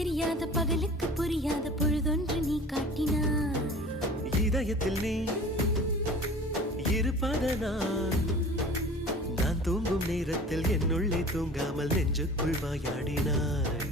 தெரியாத பகலுக்கு புரியாத பொழுதொன்று நீ காட்டினாய். இதயத்தில் நீ இருப்பதனால் நான் தூங்கும் நேரத்தில் என்னுள்ளே தூங்காமல் நெஞ்சுக்குள் வாயாடினாய்.